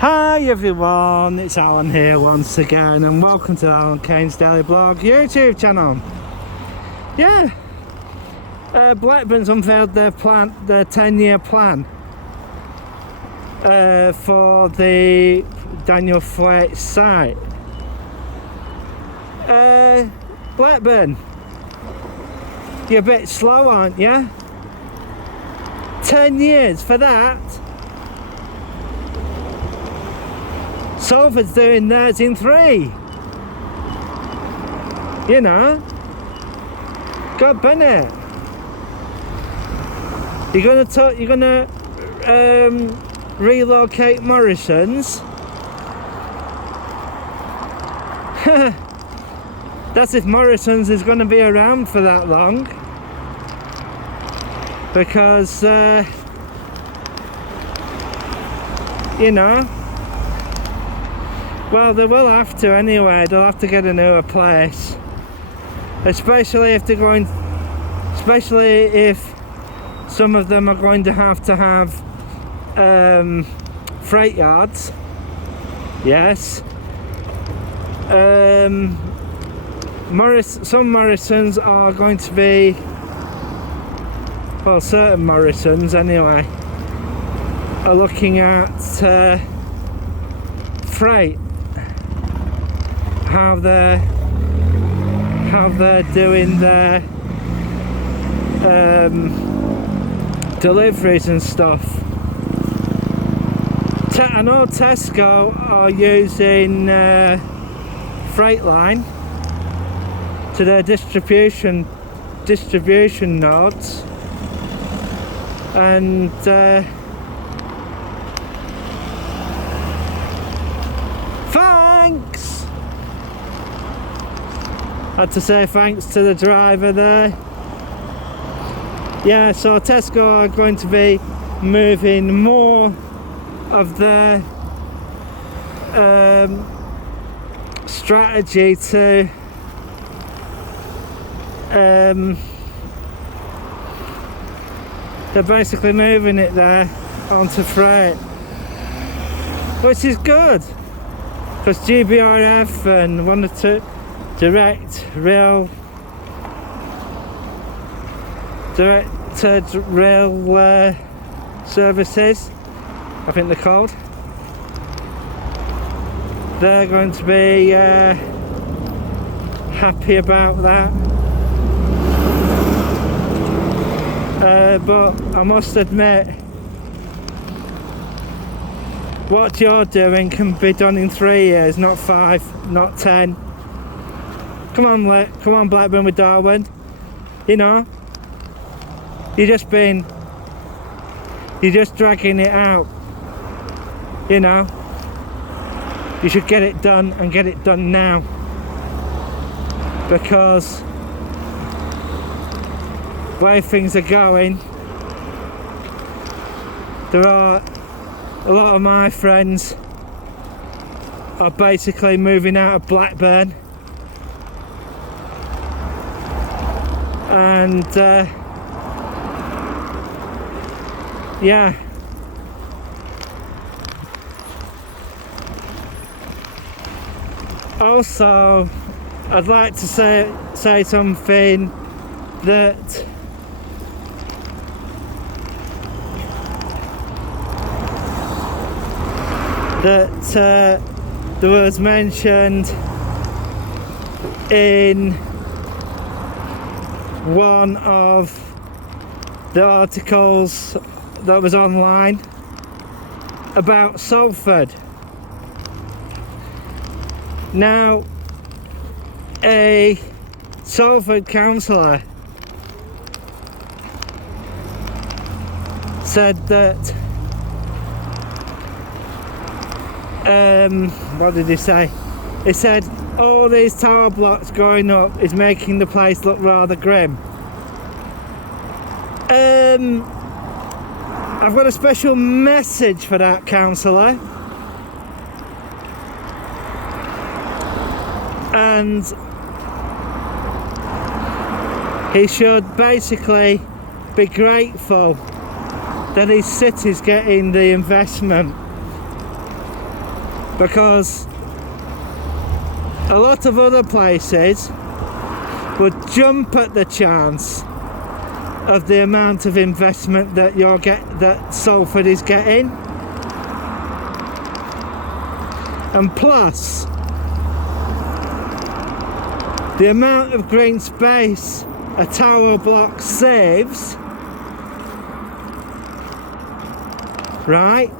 Hi everyone, it's Alan here once again and welcome to Alan Kane's Daily Blog YouTube channel. Yeah, Blackburn's unveiled their 10-year plan for the Daniel Thwaite site. Blackburn, you're a bit slow, aren't you? 10 years for that? Salford's doing theirs in 3. You know, God Bennett. You're gonna relocate Morrison's. That's if Morrison's is gonna be around for that long, because you know. Well, they will have to anyway. They'll have to get a newer place, especially if some of them are going to have freight yards. Yes. Some Morrisons are going to be, well, certain Morrisons anyway, are looking at freight. How they're doing their deliveries and stuff. I know Tesco are using Freightline to their distribution nodes, and thanks! Had to say thanks to the driver there. Yeah, so Tesco are going to be moving more of their strategy to they're basically moving it there onto freight, which is good, because GBRF and wanted to direct rail services, I think they're called. They're going to be happy about that. But I must admit, what you're doing can be done in 3 years, not 5, not 10. Come on, Blackburn with Darwin. You know, you're just dragging it out. You know, you should get it done and get it done now, because the way things are going, there are a lot of my friends are basically moving out of Blackburn. And yeah, also I'd like to say something that there was mentioned in one of the articles that was online about Salford. Now, a Salford councillor said that what did he say? He said all these tower blocks going up is making the place look rather grim. I've got a special message for that councillor, and he should basically be grateful that his city's getting the investment because a lot of other places would jump at the chance of the amount of investment that that Salford is getting, and plus the amount of green space a tower block saves, right?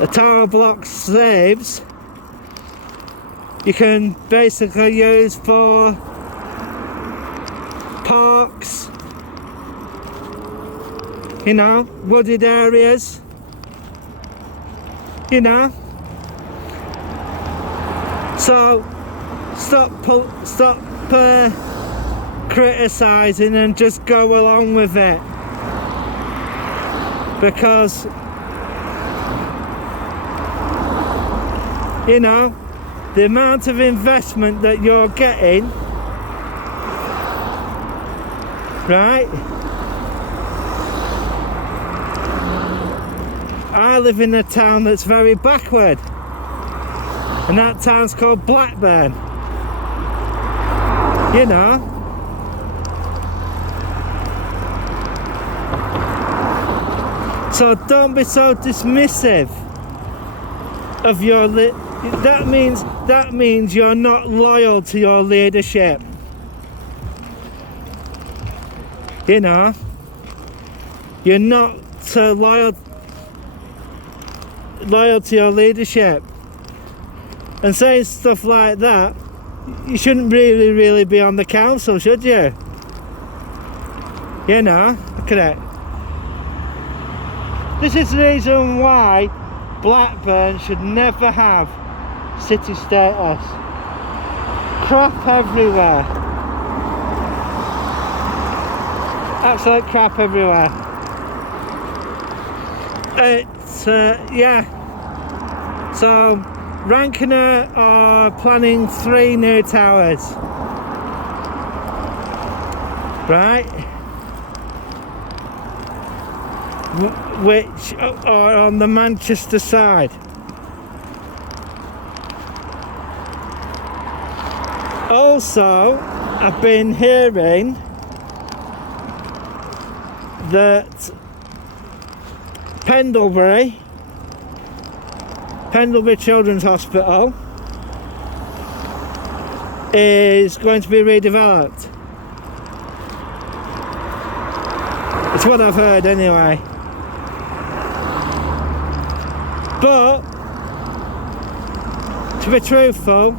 A tower block saves, you can basically use for parks, you know, wooded areas, you know. So stop criticising and just go along with it, because you know the amount of investment that you're getting, right? I live in a town that's very backward, and that town's called Blackburn, you know. So don't be so dismissive of your that means you're not loyal to your leadership, you know. You're not loyal to your leadership, and saying stuff like that, you shouldn't really be on the council, should you? You know, look at it. This is the reason why Blackburn should never have city status. Crap everywhere. Absolute crap everywhere. Yeah. So Rankener are planning 3 new towers, right? Which are on the Manchester side. Also, I've been hearing that Pendlebury Children's Hospital is going to be redeveloped. It's what I've heard anyway. But to be truthful,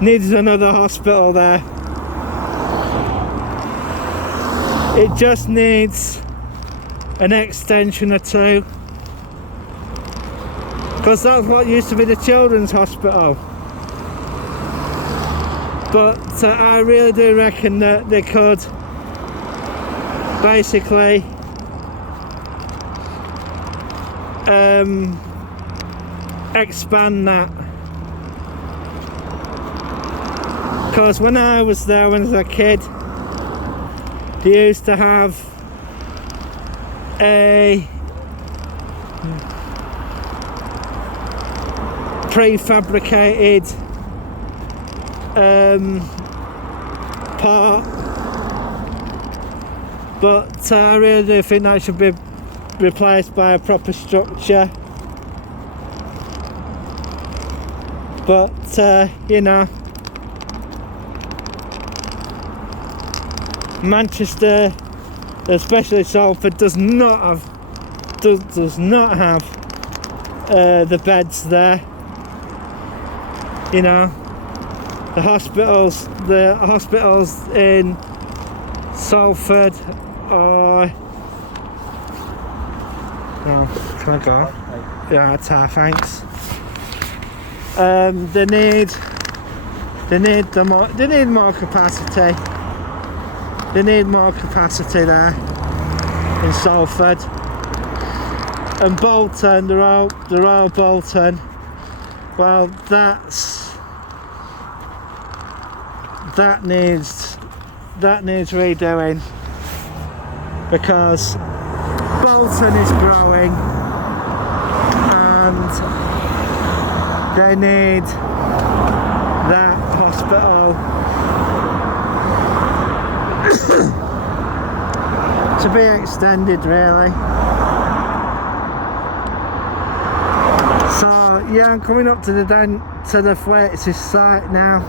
needs another hospital there. It just needs an extension or 2, because that's what used to be the children's hospital. But I really do reckon that they could basically expand that, because when I was there when I was a kid, they used to have a prefabricated part, but I really do think that should be replaced by a proper structure. But you know, Manchester, especially Salford, does not have the beds there. You know, the hospitals in Salford are. Oh, can I go? Yeah, thanks. They need more capacity. They need more capacity there in Salford. And Bolton, the Royal Bolton, well, that needs redoing. because Bolton is growing and they need that hospital to be extended, really. So yeah, I'm coming up to the Thwaites site now.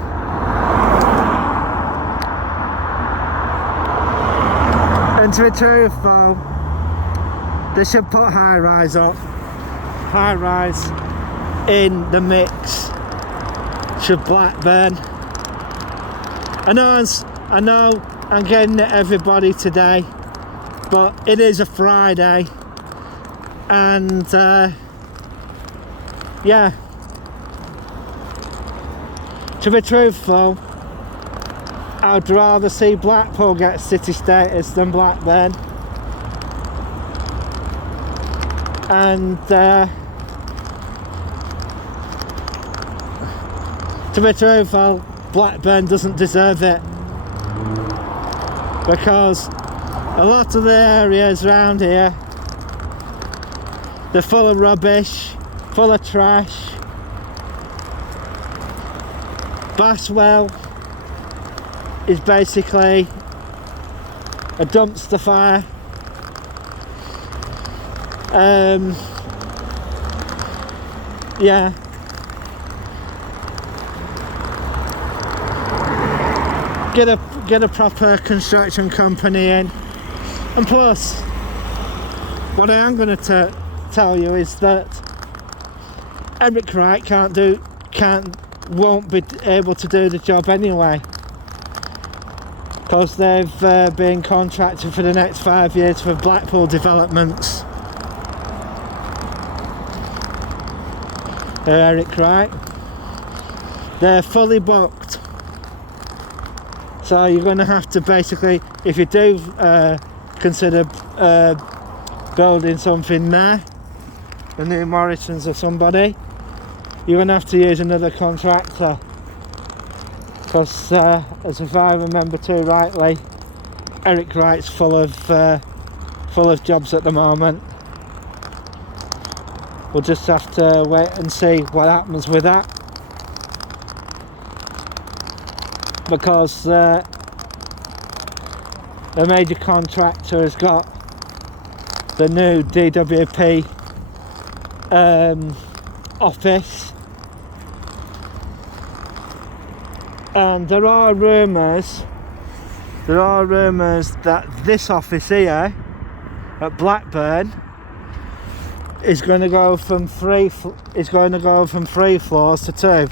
And to be truthful, they should put high rise up. High rise in the mix should Blackburn. I know I'm getting at everybody today, but it is a Friday, and yeah, to be truthful, I'd rather see Blackpool get city status than Blackburn. And to be truthful, Blackburn doesn't deserve it, because a lot of the areas around here, they're full of rubbish, full of trash. Baswell is basically a dumpster fire. Yeah. Get a proper construction company in. And plus, what I am going to tell you is that Eric Wright won't be able to do the job anyway, because they've been contracted for the next 5 years for Blackpool developments. Eric Wright, they're fully booked. So you're going to have to basically, if you do consider building something there, the new Morrisons or somebody, you're going to have to use another contractor, because as if I remember too rightly, Eric Wright's full of jobs at the moment. We'll just have to wait and see what happens with that, because the major contractor has got the new DWP office, and there are rumours that this office here at Blackburn is going to go from 3 floors to 2,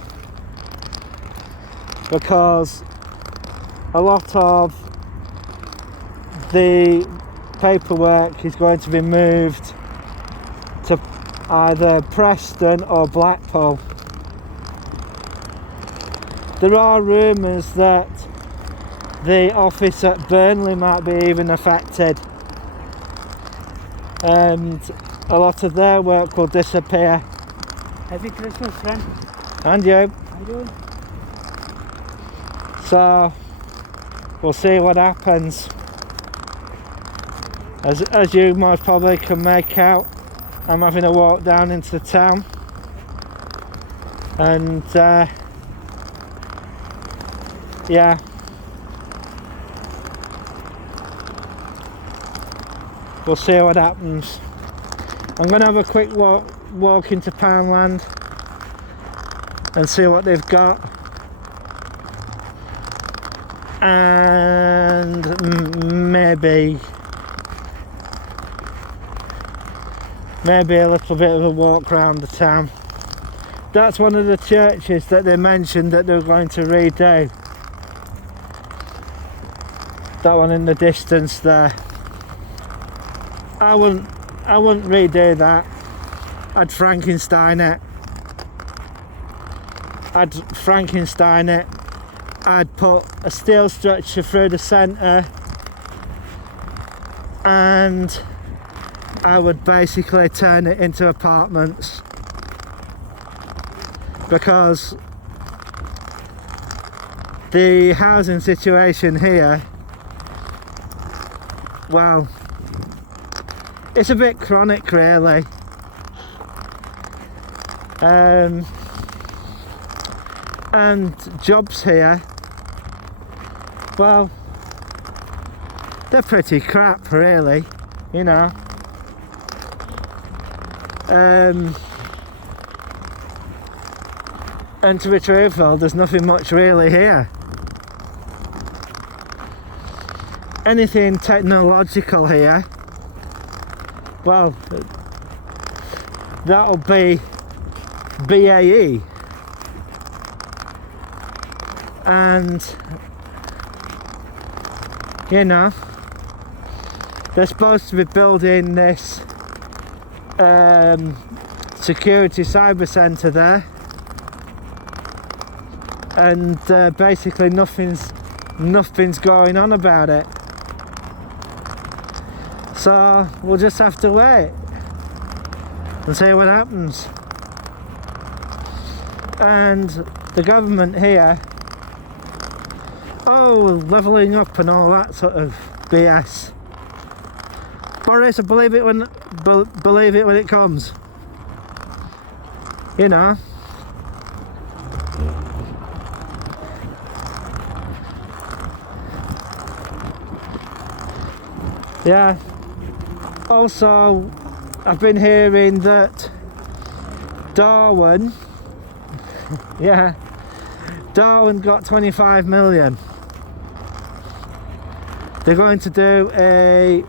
because a lot of the paperwork is going to be moved to either Preston or Blackpool. There are rumours that the office at Burnley might be even affected, and a lot of their work will disappear. Happy Christmas, friend. And you. How you doing? So we'll see what happens. As you most probably can make out, I'm having a walk down into the town, and yeah, we'll see what happens. I'm going to have a quick walk into Poundland and see what they've got, and maybe a little bit of a walk around the town. That's one of the churches that they mentioned that they were going to redo. That one in the distance there. I wouldn't redo that. I'd Frankenstein it. I'd put a steel structure through the centre, and I would basically turn it into apartments, because the housing situation here, well, it's a bit chronic really. And jobs here, well, they're pretty crap really, you know. And to be truthful, there's nothing much really here. Anything technological here, well, that'll be BAE. And, you know, they're supposed to be building this security cyber centre there, and basically nothing's going on about it. So we'll just have to wait and see what happens. And the government here, oh, levelling up and all that sort of BS. Boris, I believe it when it comes. You know. Yeah. Also, I've been hearing that Darwin, yeah, Darwin got 25 million. They're going to do a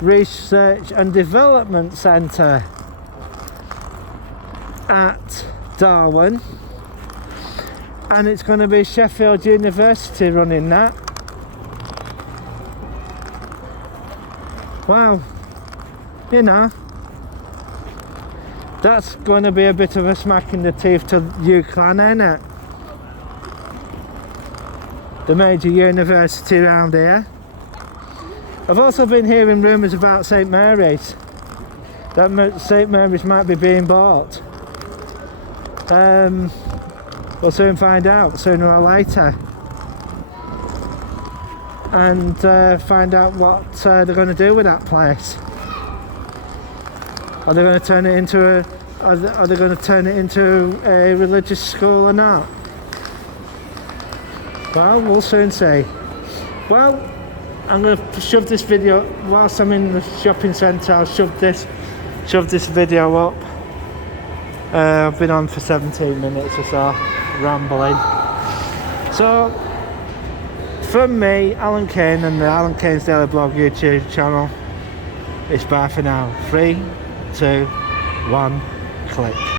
research and development centre at Darwin, and it's going to be Sheffield University running that. Wow, you know, that's going to be a bit of a smack in the teeth to UCLan, ain't it? The major university around here. I've also been hearing rumours about St Mary's, that St Mary's might be being bought. We'll soon find out, sooner or later, and find out what they're going to do with that place. Are they going to turn it into a religious school or not? Well, we'll soon see. Well, I'm going to shove this video whilst I'm in the shopping centre. I'll shove this video up. I've been on for 17 minutes or so, rambling. So, from me, Alan Kane, and the Alan Kane's Daily Blog YouTube channel, it's bye for now. 3, 2, 1, click.